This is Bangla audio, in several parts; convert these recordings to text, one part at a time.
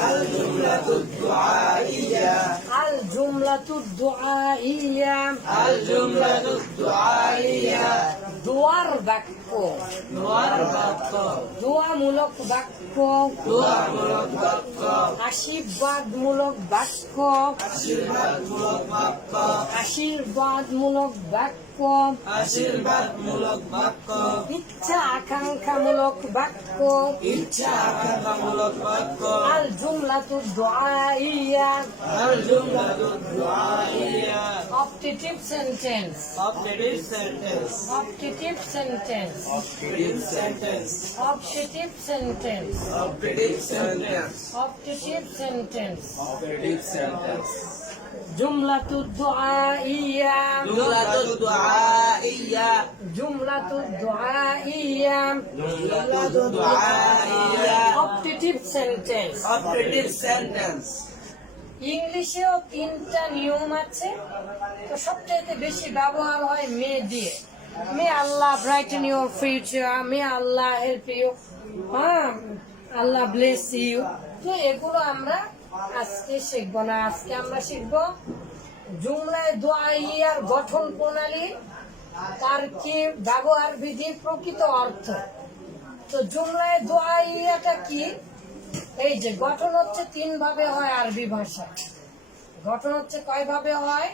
الجملة الدعائية الجملة الدعائية الجملة الدعائية দোয়ার বাক্য দোয়ার বাক্য দোয়ামূলক বাক্য দোয়ামূলক বাক্য আশীর্বাদমূলক বাক্য আশীর্বাদমূলক বাক্য আশীর্বাদমূলক বাক্য আশীর্বাদমূলক বাক্য ইচ্ছা আকাঙ্ক্ষামূলক বাক্য বার্তামূলক বাক্য। জুমলা তু বাক্য। আল জুমলা তু আল জুমলাতু optative sentence optative sentence optative sentence optative sentence optative sentence optative sentence optative sentence ইংলিশেও তিনটা নিয়ম আছে। তো সবচেয়ে বেশি ব্যবহার হয় মে দিয়ে। May Allah brighten your future may Allah help you হ্যাঁ আল্লাহ ব্লেস ইউ তো এগুলো আমরা আজকে শিখব না। আজকে আমরা শিখব জুমলায় দোয়া ইয়ার গঠন প্রণালী। তার কি ব্যবহার বিধি প্রকৃত অর্থ? তো জুমলায় দোয়াইয়াটা কি? এই যে, গঠন হচ্ছে তিন ভাবে হয় আরবি ভাষা। গঠন হচ্ছে কয় ভাবে হয়?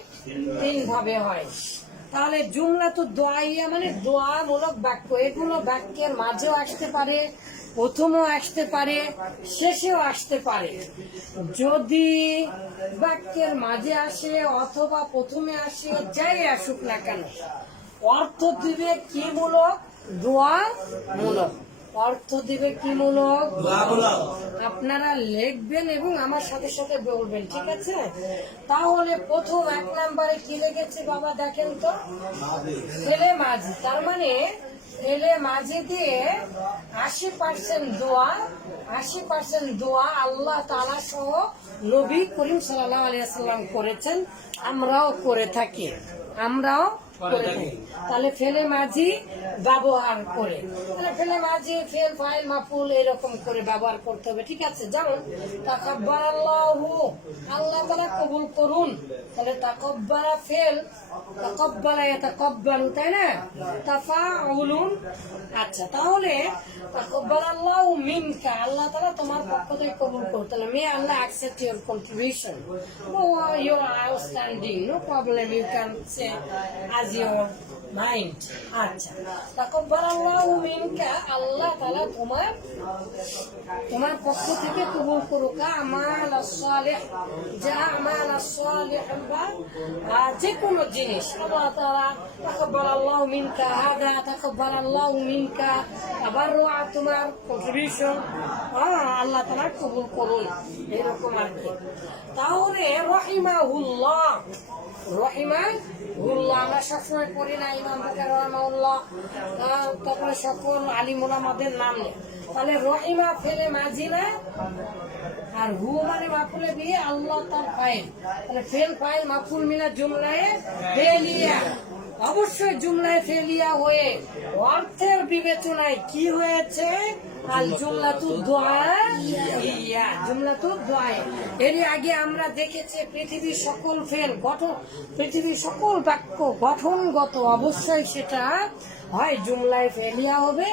তিন ভাবে হয়। তাহলে জুমলা তো দোয়াইয়া মানে দোয়ামূলক বাক্য। এগুলো বাক্যের মাঝেও আসতে পারে, প্রথমেও আসতে পারে, শেষেও আসতে পারে। যদি বাক্যের মাঝে আসে অথবা প্রথমে আসে, যাই আসুক না কেন অর্থ দিবে কি মূলক? দোয়া মূলক। অর্থ দিবে কি মূলক? আপনারা লিখবেন এবং আমার সাথে সাথে বলবেন ঠিক আছে? তাহলে প্রথম এক নাম্বারে কি লেগেছে বাবা দেখেন তো? ছেলে মাঝি। তার মানে ছেলে মাঝি দিয়ে আশি পার্সেন্ট দোয়া আশি পার্সেন্ট দোয়া আল্লাহ তালা সহ নবী করিম সাল্লাহ করেছেন। আমরাও করে থাকি। আমরাও তাহলে ফেলে মাঝি ব্যবহার করে। তাহলে ফেলে মাঝি, ফেল, ফাইল, মাফুল, এরকম করে ব্যবহার করতে হবে। ঠিক আছে যেমন তাকাব্বার আল্লাহ আল্লাহ তারা কবুল করুন। তাহলে তাকব্বারা ফেল, তাকব্বারা তাকব্বারু তাই না? তাফাউলুন। আচ্ছা তাহলে তাকব্বার আল্লাহ মিনকা, আল্লাহ তারা তোমার পক্ষ থেকে কবুল করুন। তাহলে may Allah accept your contribution no your outstanding no problem you can say as your mind. আচ্ছা। তাকব্বার আল্লাহ মিনকা, আল্লাহ তাআলা তোমার তোমার পক্ষ থেকে কবুল করুক। আমাল সালেহ যা আমাল সালেহ বা যে কোনো জিনিস। আল্লাহ তাআলা তাকব্বার আল্লাহ মিনকা, হাদা তাকব্বার আল্লাহ মিনকা, আবার রোয়া তোমার কন্ট্রিবিউশন আল্লাহ তাআলা কবুল করুন। এরকম আর কি। তাহলে রহিমাহুল্লাহ, রহিমা আমরা সবসময় পড়ি না তারপরে সকল আলিম ওলামাদের নাম তাহলে রহিমা ফেলে আর হু মানে দিয়ে আল্লাহ মিনা ফেলিয়া। অবশ্যই জুমলায় ফেলিয়া হয়ে অর্থের বিবেচনায় কি হয়েছে? এর আগে আমরা দেখেছি পৃথিবীর সকল গঠন, পৃথিবীর সকল বাক্য গঠনগত, অবশ্যই সেটা হয় জুমলায় ফেলিয়া হবে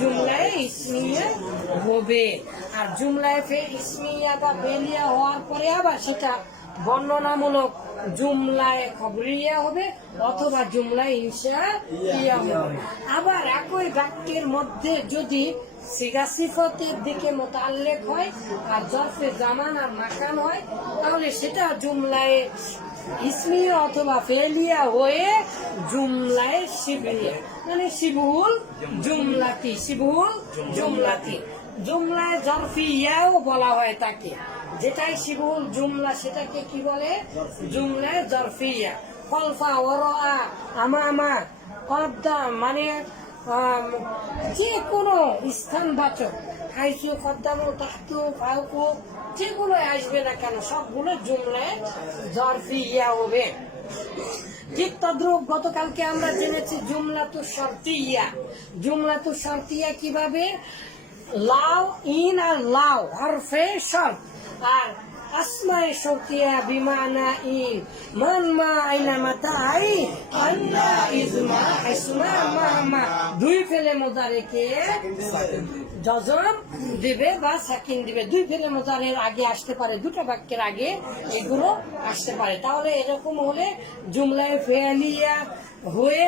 জুমলায় হবে। আর জুমলায় ইসমিয়া বা ফেলিয়া হওয়ার পরে আবার সেটা বর্ণনামূলক জুমলায় খবরিয়া হবে, অথবা জুমলায় ইনসা ইয়া হবে। আবার একই বাক্যের মধ্যে যদি সিগা সিফতের দিকে মোতাল্লেক হয় আর জরফে জামান আর মাকান হয়, তাহলে সেটা জুমলায় ইসমিয়া অথবা ফেলিয়া হয়ে জুমলায় শিবিয়া মানে শিবুল জুমলাতি শিবুল জুমলাতি। জুমলায় জরফিয়াও বলা হয় তাকে। যেটাই শিবুল, জুমলা সেটাকে কি বলে? জুমলায় জরফিয়া। কলফা ওরা আমামা মানে যে কোনো স্থান স্থানবাচক হাইসু কদ্দামু তাহতু ফাউকু যেগুলো আসবে না কেন, সবগুলো জুমলায় জরফিয়া হবে। ঠিক তদ্রুপ গতকালকে আমরা জেনেছি জুমলা তো শর্তিয়া জুমলা তো শর্তিয়া কীভাবে? লাও ইন আর লাও, হরফে শর্ত। আর আসমাই শর্তিয়া বিমানা ইন মান মা আইনা মাতা আই আন্না ইজমা ইসমা মা মা দুই ফেলে মোদারেকে জজম দিবে বা সাকিন দিবে। দুই ফেলে মোজারের আগে আসতে পারে, দুটো বাক্যের আগে এগুলো আসতে পারে। তাহলে এরকম হলে জুমলায় ফেয়ালিয়া হয়ে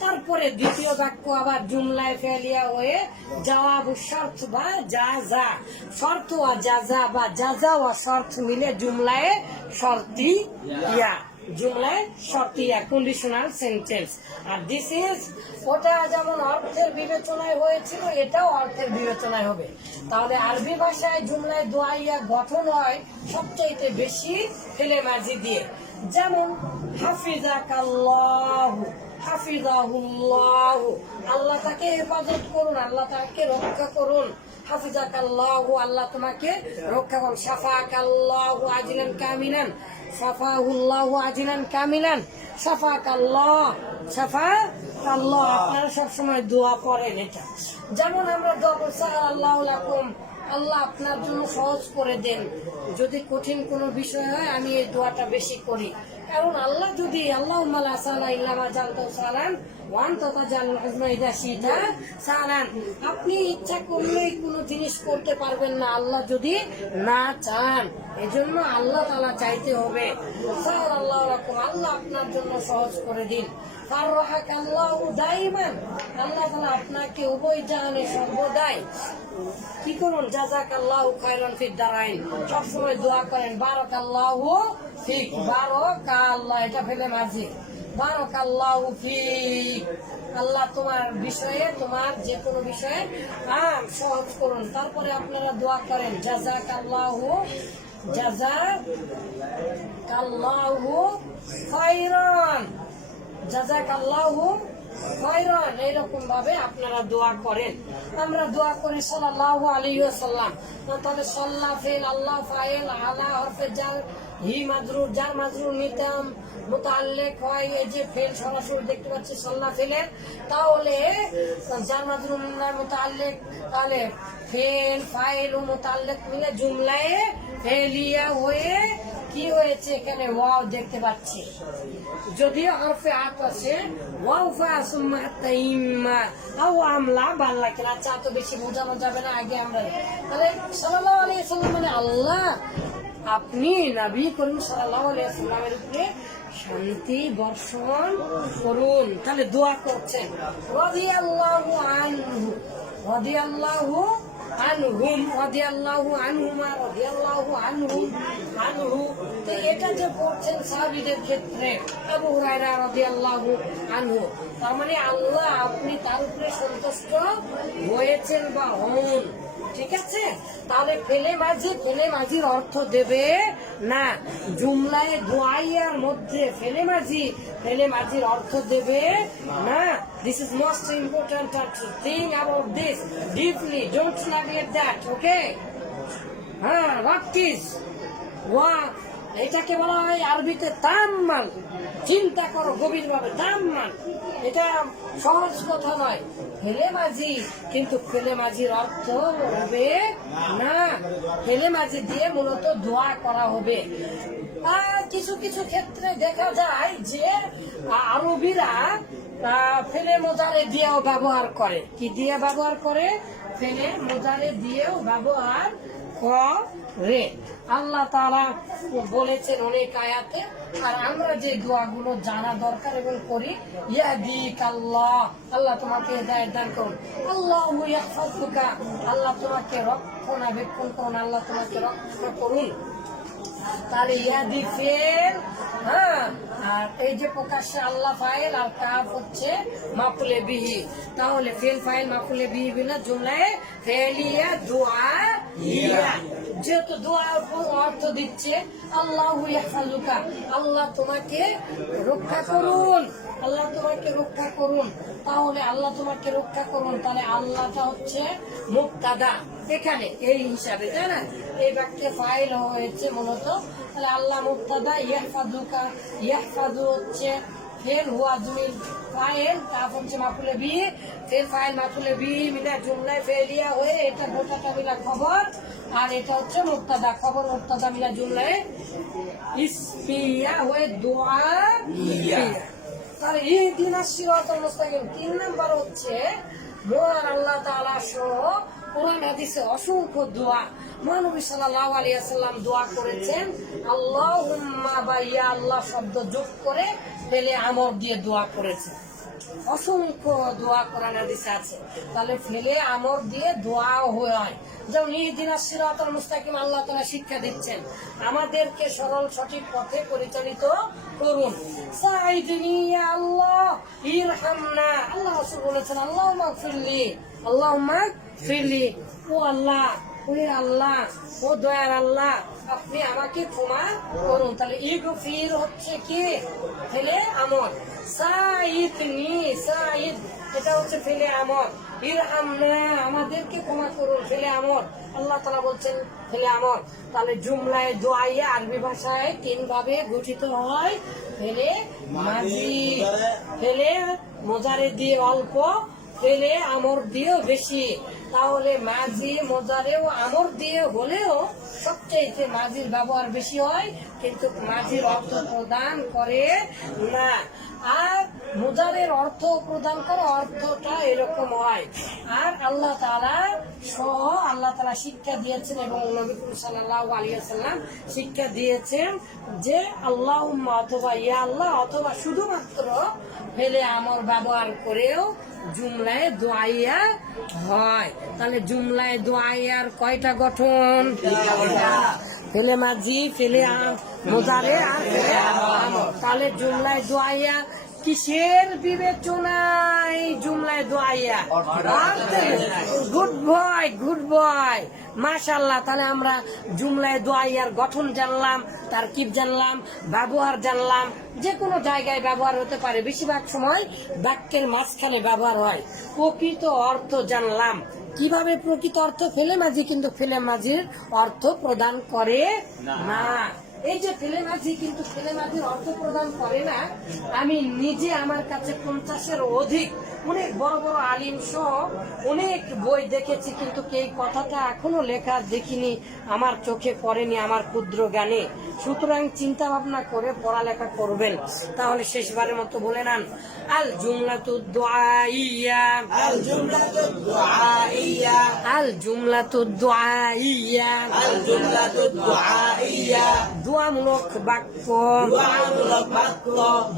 তারপরে দ্বিতীয় বাক্য আবার জুমলায় ফেয়ালিয়া হয়ে জবাব শর্ত বা যা যা শর্ত আর যা যা বা যা যা ও শর্ত মিলে জুমলায় শর্তি ইয়া। জুমলায় কন্ডিশনাল সেন্টেন্স আর দিস ইজ ওটা যেমন অর্থের বিবেচনায় হয়েছিল, এটাও অর্থের বিবেচনায় হবে। তাহলে আরবি ভাষায় জুমলায় দোয়াইয়া গঠন হয় সবচাইতে বেশি ফেলে মাঝি দিয়ে। যেমন, হাফিজাকাল্লাহ, হাফিজাহুল্লাহ। আল্লাহ তাকে হেফাজত করুন, আল্লাহ তাকে রক্ষা করুন। হাফিজাকাল্লাহ, আল্লাহ তোমাকে রক্ষা করুন। সাফাকাল্লাহ আজিলান কামিনান সাফাহুল্লাহ আজিলান কামিলান। সাফাকাল্লাহ সাফা আল্লাহ আপনারা সবসময় দোয়া করেন এটা। যেমন আমরা দোয়া করছি, আল্লাহ লাকুম আল্লাহ আপনার জন্য সহজ করে দেন। যদি কঠিন কোনো বিষয় হয়, আমি এই দোয়াটা বেশি করি। কারণ আল্লাহ যদি আল্লাহ মালা ওয়ান তথা আপনি ইচ্ছা করলেই কোনো জিনিস করতে পারবেন না, আল্লাহ যদি না চান। এজন্য আল্লাহ তালা চাইতে হবে। আল্লাহ আল্লাহ আপনার জন্য সহজ করে দিন। ফারহাক আল্লাহ দাইমান আল্লাহ তালা আপনাকে উভয় জাহানে সর্বদাই কি করুন? জাজাক আল্লাহ খায়রান ফিদ দারাইন। সবসময় দোয়া করেন বারক আল্লাহ ঠিক বারক আল্লাহ এটা ফেলে মাঝি বারক আল্লাহ ফিক। আল্লাহ তোমার বিষয়ে, তোমার যে কোনো বিষয়ে আম সহজ করুন। তারপরে আপনারা দোয়া করেন জাজাক আল্লাহ জাজাক আল্লাহ খায়রান। আপনারা দোয়া করেন। আমরা দোয়া করি তাহলে সাল্লাহ ফেল আল্লাহ হি যার নিতাম হয়, এই যে ফেল দেখতে পাচ্ছি সাল্লাহ ফেলের। তাহলে যার মাজরুর মুতাল্লিক, তাহলে ফেল ফাইল ও মুতাল্লিক মিলে জুমলায় হয়ে কি হয়েছে এখানে? ওয়াও, দেখতে পাচ্ছি। যদিও হরফে আত আছে, ওয়াও ফা সুম্মা তাইম্মা। আও আমলা বাল্লা কেনা চা তো বেশি বোঝানো যাবে না, আগে আমরা তাহলে সাল্লাল্লাহু আলাইহি সাল্লাম মানে আল্লাহ। আপনি নবী করিম সাল্লাল্লাহু আলাইহি সাল্লামের উপরে শান্তি বর্ষণ করুন। তাহলে দোয়া করছেন। রাদিয়াল্লাহু আনহু, রাদিয়াল্লাহু আনহুম, রাদিয়াল্লাহু আনহুমা, রাদিয়াল্লাহু আনহুম, আনহু। তো এটা যে পড়ছেন সাহাবীদের ক্ষেত্রে, আবু হুরায়রা রাদিয়াল্লাহু আনহু। তার মানে আল্লাহ আপনি তার উপরে সন্তুষ্ট হয়েছেন বা হন। ঠিক আছে? তাহলে ফেলে মাঝি ফেলে মাঝির অর্থ দেবে না। জুমলায় দোয়াইয়ার মধ্যে ফেলে মাঝি ফেলে মাঝির অর্থ দেবে না। This is most important thing about this deeply don't neglect that okay হ্যাঁ রাকিস ওয়া এটাকে বলা হয় আরবিতে তাম্মান চিন্তা করো গভীরভাবে তাম্মান এটা সহজ কথা নয়। ফেলে মাঝি কিন্তু ফেলে মাঝির অর্থ হবে না। ফেলে মাঝি দিয়ে মূলত দোয়া করা হবে। আর কিছু কিছু ক্ষেত্রে দেখা যায় যে আরবিরা ফেলে মোজারে দিয়েও ব্যবহার করে। কি দিয়ে ব্যবহার করে? ফেলে মোজারে দিয়েও ব্যবহার করে আল্লাহ তারা বলেছেন অনেক আয়াতে, আর আমরা যে দোয়াগুলো জানা দরকার এবং করি ইয়াদিক আল্লাহ আল্লাহ তোমাকে করুন। আল্লাহ আল্লাহ তোমাকে রক্ষণাবেক্ষণ করুন, আল্লাহ তোমাকে রক্ষা করুন। তাহলে ইয়াদি ফেল হ্যাঁ আর এই যে প্রকাশ্যে আল্লাহ ফাইল, আর কাফ হচ্ছে মাফুলে বিহি। তাহলে ফেল ফাইল, মাফুলে বিহি বিনা জুমলায় ফেলিয়া দোয়া ইয়া। যেহেতু দোয়ার অর্থ দিচ্ছে, আল্লাহ ইয়াহফাজুকা। আল্লাহ তোমাকে রক্ষা করুন। আল্লাহ তোমাকে রক্ষা করুন। তাহলে আল্লাহ তোমাকে রক্ষা করুন। তাহলে আল্লাহটা হচ্ছে মুক্তাদা। এখানে এই হিসাবে, তাই না? এই বাক্যে ফাইল হয়েছে মূলত। তাহলে আল্লাহ মুক্তাদা, ইয়াহফাজুকা। ইয়াহফাজু হচ্ছে ফের হুয়া জুমিল ফাইল তারপর হচ্ছে মাফুলে বিয়ে ফের ফাইল মাফুলে বিয়ে মিলা জুমলায় ফেলিয়া হয়ে এটা গোটা কাবিলা খবর আর এটা হচ্ছে মুক্তাদা খবর মুক্তাদা মিলা জুমলায় ইসপিয়া হয়ে দোয়া তাহলে এই দিন মুস্তাকিম তিন নাম্বার হচ্ছে মহান আল্লাহ তাআলা সহ কোরআন হাদিসে অসংখ্য দোয়া। মহানবী সাল্লাল্লাহু আলাইহি দোয়া করেছেন আল্লাহুম্মা বা ইয়া আল্লাহ শব্দ যোগ করে ফেলে আমর দিয়ে দোয়া করেছেন অসংখ্য দোয়া কোরআন হাদিসে আছে। তাহলে ফেলে আমর দিয়ে দোয়াও হয়। যেমন ইহদিন সিরাতাল মুস্তাকিম আল্লাহ তাআলা শিক্ষা দিচ্ছেন, আমাদেরকে সরল সঠিক পথে পরিচালিত করুন। সাইদিনী আল্লাহ, ইরহামনা। আল্লাহ রাসূল বলেছেন, আল্লাহুম্মা ফিরলি আল্লাহুম্মা ফিরলি ও আল্লাহ, ওরে আল্লাহ, ও দয়ার আল্লাহ আপনি আমাকে ক্ষমা করুন। তাহলে ইগো ফির হচ্ছে কি? ফেলে আমল। সাইদ নি সাইদ এটা হচ্ছে ফেলে আমল। ইরহামনা আমাদেরকে ক্ষমা করুন, ফেলে আমল। আল্লাহ তাআলা বলছেন, ফেলে আমল। তাহলে জুমলায় দোয়াইয়া আরবি ভাষায় তিন ভাবে গঠিত হয়। ফেলে মাঝি ফেলে মোজারে দিয়ে অল্প, ফেলে আমর দিয়েও বেশি। তাহলে মাঝি মোজারেও আমর দিয়ে হলেও সবচেয়ে মাঝির ব্যবহার বেশি হয়, কিন্তু মাঝির অর্থ প্রদান করে না। আর মোজারের অর্থ প্রদান করে অর্থটা এরকম হয়। আর আল্লাহ তালা সহ আল্লাহ তাআলা শিক্ষা দিয়েছেন এবং নবী করিম সাল্লাল্লাহু আলাইহি শিক্ষা দিয়েছেন যে, আল্লাহুম্মা অথবা ইয়া আল্লাহ অথবা শুধুমাত্র ফেলে আমর ব্যবহার করেও জুমলায় দোয়াইয়া হয়। তাহলে জুমলায় দোয়াইয়ার কয়টা গঠন? ফেলে মাঝি ফেলে মোজারে আর তাহলে জুমলায় দোয়াইয়া কিসের বিবেচনায় জুমলায় দোয়াইয়া? Good boy good boy. মাশাল্লাহ তাহলে আমরা জুমলায় দোয়াইয়ার গঠন জানলাম তার কিপ জানলাম, ব্যবহার জানলাম। যে কোনো জায়গায় ব্যবহার হতে পারে। বেশিরভাগ সময় বাক্যের মাঝখানে ব্যবহার হয়। প্রকৃত অর্থ জানলাম। কীভাবে প্রকৃত অর্থ? ফেলে মাঝি, কিন্তু ফেলে মাঝির অর্থ প্রদান করে না। এই যে ফেলে মাঝি কিন্তু ফেলে মাঝির অর্থ প্রদান করে না, আমি নিজে আমার কাছে পঞ্চাশের অধিক। অনেক বড় বড় আলিম সহ অনেক বই দেখেছি কিন্তু এই কথাটা এখনও লেখা দেখিনি আমার চোখে পড়েনি আমার ক্ষুদ্র জ্ঞানে। সুতরাং চিন্তা ভাবনা করে পড়ালেখা করবেন। তাহলে শেষবারের মতো বলে নেন আল জুমলাতু দোয়াইয়া আল জুমলাতু দুআইয়া। আল জুমলাতু দোয়াইয়া আল জুমলাতু দুআইয়া। দোয়ামূলক বাক্য। দোয়ামূলক বাক্য।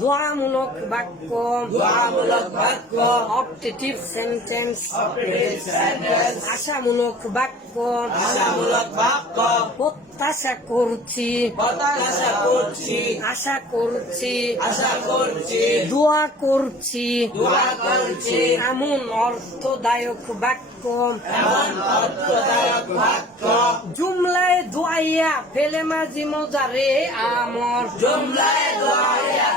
দোয়ামূলক বাক্য। দোয়ামূলক বাক্য। অপটেটিভ সেন্টেন্স আশামূলক বাক্য। আশামূলক বাক্য। প্রত্যাশা করছি। প্রত্যাশা করছি। আশা করছি। আশা করছি। দোয়া করছি। দোয়া করছি। এমন অর্থদায়ক বাক্য। এমন অর্থদায়ক বাক্য। জুমলায় দোয়াইয়া ফেলে মাঝি মজারে আমর। জুমলায় দোয়াইয়া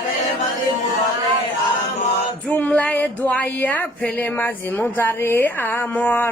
জুমলায় দোয়াইয়া ফেলে মাঝি মজারে আমর।